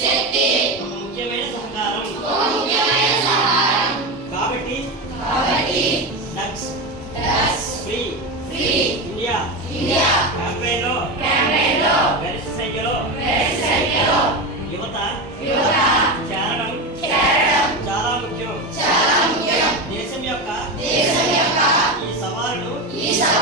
శక్తి ముఖ్యమైన సహకారం కాబట్టి కాబట్టి ఫ్రీ ఇండియా ఇండియా క్యాంపెయిన్లో యువత చాలా ముఖ్యం దేశం యొక్క ఈ సవాలును ఈ సవాలు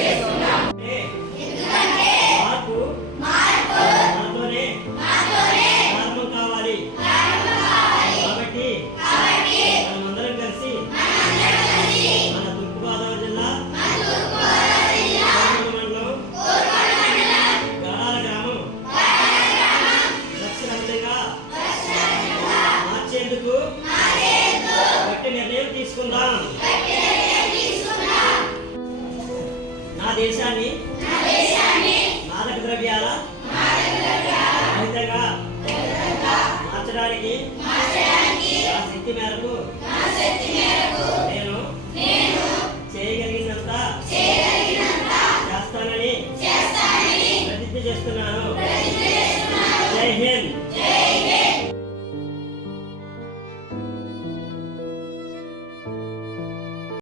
గట్టి నిర్ణయం తీసుకుందాం. నా దేశాన్ని మాదక ద్రవ్యాల రహితంగా మార్చడానికి నా శక్తి మేరకు నేను చేయగలిగినంత చేస్తానని ప్రతిజ్ఞ చేస్తున్నాను.